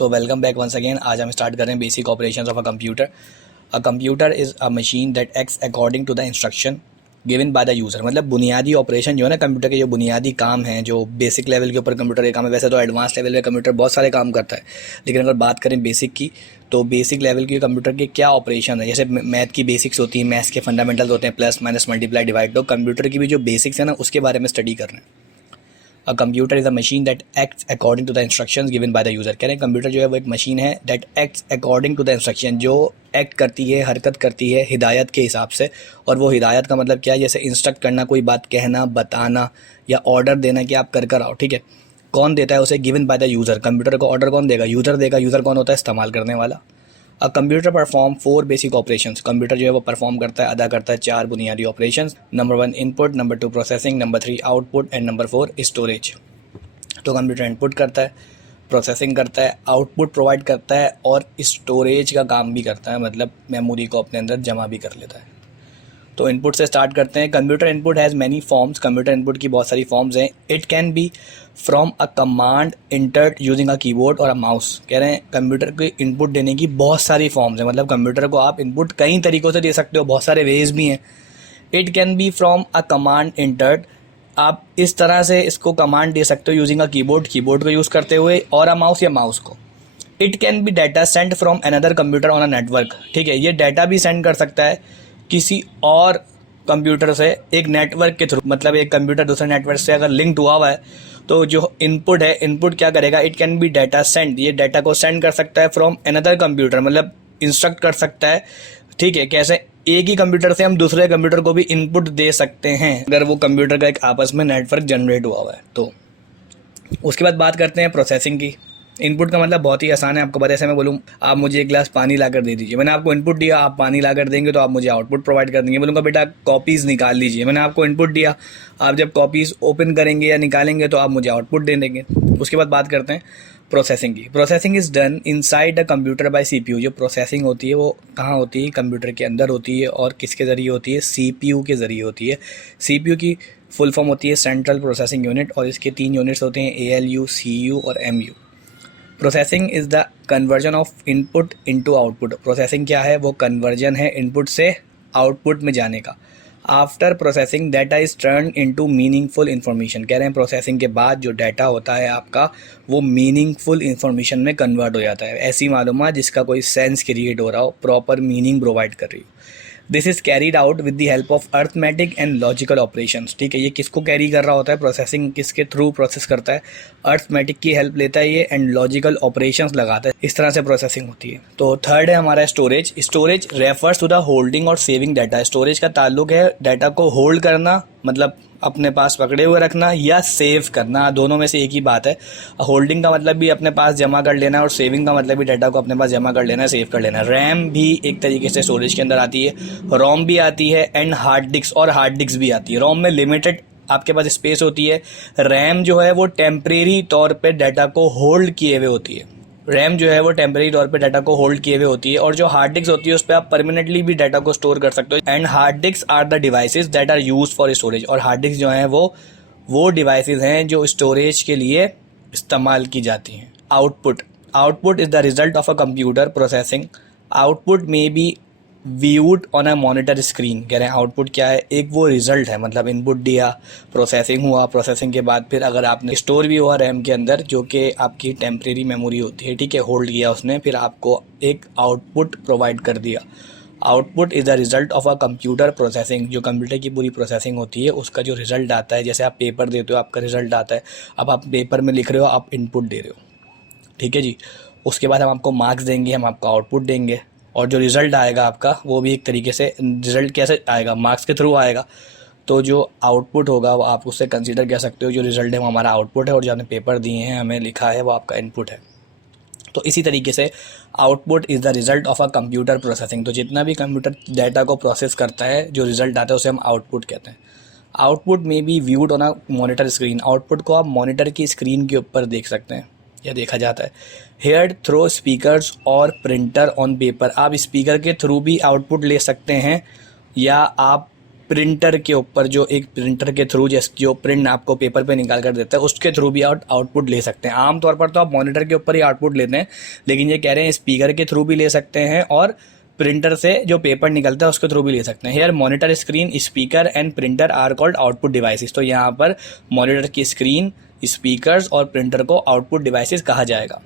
सो welcome back once again. आज हम start कर रहे हैं basic operations of a computer. A computer is a machine that acts according to the instruction given by the user. मतलब बुनियादी operation जो है ना कंप्यूटर के, जो बुनियादी काम हैं, जो बेसिक लेवल के ऊपर कंप्यूटर के काम है। वैसे तो एडवांस लेवल में कंप्यूटर बहुत सारे काम करता है, लेकिन अगर बात करें बेसिक की तो बेसिक लेवल की कंप्यूटर के क्या ऑपरेशन है। जैसे मैथ की बेसिक्स होती हैं, मैथ्स के फंडामेंटल्स होते हैं, प्लस माइनस मल्टीप्लाई डिवाइड। तो कंप्यूटर की भी जो बेसिक्स है ना उसके बारे में स्टडी कर रहे हैं। A computer is a machine that acts according to the instructions given by the user. कह रहे हैं कंप्यूटर जो है वो एक मशीन है that acts according to the instruction, जो एक्ट करती है, हरकत करती है हिदायत के हिसाब से। और वो हिदायत का मतलब क्या है? जैसे इंस्ट्रक्ट करना, कोई बात कहना, बताना या ऑर्डर देना कि आप कर आओ, ठीक है। कौन देता है उसे? Given by the user. Computer को ऑर्डर कौन देगा? यूज़र देगा। यूज़र कौन होता है? इस्तेमाल करने वाला। A computer perform 4 basic operations. Computer जो है वो परफॉर्म करता है, अदा करता है 4 बुनियादी operations. Number 1 input, number 2 processing, number 3 output and number 4 storage. तो कंप्यूटर इनपुट करता है, प्रोसेसिंग करता है, आउटपुट प्रोवाइड करता है और स्टोरेज का काम भी करता है, मतलब मेमोरी को अपने अंदर जमा भी कर लेता है। तो इनपुट से स्टार्ट करते हैं। Computer input has many forms. Computer input की बहुत सारी फॉर्म्स हैं। It can be from a command entered using a keyboard और अ माउस। कह रहे हैं कंप्यूटर को इनपुट देने की बहुत सारी फॉर्म्स हैं, मतलब कंप्यूटर को आप इनपुट कई तरीक़ों से दे सकते हो, बहुत सारे वेज भी हैं। It can be from a command entered, आप इस तरह से इसको कमांड दे सकते हो यूजिंग अ कीबोर्ड, कीबोर्ड को यूज़ करते हुए, और अ माउस या माउस को। It can be data send from another computer on a network. ठीक है, ये डाटा भी सेंड कर सकता है किसी और कंप्यूटर से एक नेटवर्क के थ्रू। मतलब एक कंप्यूटर दूसरे नेटवर्क से अगर लिंक्ड हुआ हुआ है तो जो इनपुट है, इनपुट क्या करेगा? It can be data send, ये डाटा को सेंड कर सकता है फ्रॉम अनदर कंप्यूटर, मतलब इंस्ट्रक्ट कर सकता है। ठीक है, कैसे? एक ही कंप्यूटर से हम दूसरे कंप्यूटर को भी इनपुट दे सकते हैं अगर वो कंप्यूटर का एक आपस में नेटवर्क जनरेट हुआ हुआ है तो। उसके बाद बात करते हैं प्रोसेसिंग की। इनपुट का मतलब बहुत ही आसान है, आपको पता है। ऐसे मैं बोलूँ आप मुझे एक गिलास पानी ला कर दे दीजिए, मैंने आपको इनपुट दिया, आप पानी ला कर देंगे तो आप मुझे आउटपुट प्रोवाइड कर देंगे। बोलूँगा बेटा कॉपीज़ निकाल लीजिए, मैंने आपको इनपुट दिया, आप जब कॉपीज़ ओपन करेंगे या निकालेंगे तो आप मुझे आउटपुट दे देंगे। उसके बाद बात करते हैं प्रोसेसिंग की। Processing is done inside a computer bye CPU. जो प्रोसेसिंग होती है वो कहाँ होती है? कंप्यूटर के अंदर होती है। और किसके ज़रिए होती है? सीपीयू के ज़रिए होती है। सीपीयू की फुल फॉर्म होती है सेंट्रल प्रोसेसिंग यूनिट, और इसके 3 यूनिट्स होते हैं, ALU, CU और MU। Processing is the conversion of input into output. Processing क्या है? वो कन्वर्जन है इनपुट से आउटपुट में जाने का। After processing data is turn into meaningful information. कह रहे हैं प्रोसेसिंग के बाद जो डाटा होता है आपका, वो मीनिंगफुल इन्फॉर्मेशन में कन्वर्ट हो जाता है। ऐसी मालूमात जिसका कोई सेंस क्रिएट हो रहा हो, प्रॉपर मीनिंग प्रोवाइड कर रही हो। This is carried out with the help of arithmetic and logical operations. ठीक है, ये किसको कैरी कर रहा होता है? प्रोसेसिंग किसके थ्रू प्रोसेस करता है? अर्थमेटिक की हेल्प लेता है ये, एंड लॉजिकल ऑपरेशंस लगाता है। इस तरह से प्रोसेसिंग होती है। तो थर्ड है हमारा storage. Storage refers to the holding और सेविंग डाटा। स्टोरेज का ताल्लुक है डाटा को होल्ड करना, मतलब अपने पास पकड़े हुए रखना, या सेव करना, दोनों में से एक ही बात है। होल्डिंग का मतलब भी अपने पास जमा कर लेना, और सेविंग का मतलब भी डाटा को अपने पास जमा कर लेना, सेव कर लेना। रैम भी एक तरीके से स्टोरेज के अंदर आती है, रोम भी आती है, एंड हार्ड डिस्क और हार्ड डिस्क भी आती है। रोम में लिमिटेड आपके पास स्पेस होती है, रैम जो है वो टेम्परेरी तौर पे डाटा को होल्ड किए हुए होती है। रैम जो है वो टेम्परेरी तौर पे डाटा को होल्ड किए हुए होती है, और जो हार्ड डिस्क होती है उस पर आप परमानेंटली भी डाटा को स्टोर कर सकते हो। And hard disk are the devices that are used for storage. और हार्ड डिस्क जो है वो डिवाइसेस हैं जो स्टोरेज के लिए इस्तेमाल की जाती हैं। Output is the result of a computer processing. Output में be viewed on a monitor screen. कह रहे हैं आउटपुट क्या है? एक वो रिजल्ट है, मतलब इनपुट दिया, प्रोसेसिंग हुआ, प्रोसेसिंग के बाद फिर अगर आपने स्टोर भी हुआ रैम के अंदर, जो कि आपकी टेम्परेरी मेमोरी होती है, ठीक है, होल्ड किया उसने, फिर आपको एक आउटपुट प्रोवाइड कर दिया। Output is the result of a computer processing. जो कंप्यूटर की पूरी प्रोसेसिंग होती है उसका जो रिजल्ट आता है, जैसे आप पेपर देते हो आपका रिजल्ट आता है, अब आप पेपर में लिख रहे हो, आप इनपुट दे रहे हो, ठीक है जी। उसके बाद हम आपको मार्क्स देंगे, हम आपको आउटपुट देंगे, और जो रिज़ल्ट आएगा आपका वो भी एक तरीके से, रिज़ल्ट कैसे आएगा? मार्क्स के थ्रू आएगा। तो जो आउटपुट होगा वो आप उससे कंसीडर कर सकते हो, जो रिज़ल्ट है वो हमारा आउटपुट है, और जो हमने पेपर दिए हैं, हमें लिखा है, वो आपका इनपुट है। तो इसी तरीके से output is the result of a computer processing. तो जितना भी कंप्यूटर डाटा को प्रोसेस करता है, जो रिज़ल्ट आता है उसे हम आउटपुट कहते हैं। आउटपुट में be viewed on a monitor screen. Output को आप मॉनिटर की स्क्रीन के ऊपर देख सकते हैं या देखा जाता है। हेयर्ड थ्रो स्पीकर्स और प्रिंटर ऑन पेपर। आप स्पीकर के थ्रू भी आउटपुट ले सकते हैं, या आप प्रिंटर के ऊपर जो एक प्रिंटर के थ्रू जो प्रिंट आपको पेपर पे निकाल कर देता है उसके थ्रू भी आउटपुट ले सकते हैं। आमतौर पर तो आप मॉनिटर के ऊपर ही आउटपुट लेते हैं, लेकिन ये कह रहे हैं स्पीकर के थ्रू भी ले सकते हैं और प्रिंटर से जो पेपर निकलता है उसके थ्रू भी ले सकते हैं। Here monitor, screen, speaker and printer are called output devices. तो यहाँ पर मॉनिटर की स्क्रीन, स्पीकर्स और प्रिंटर को आउटपुट डिवाइसेस कहा जाएगा।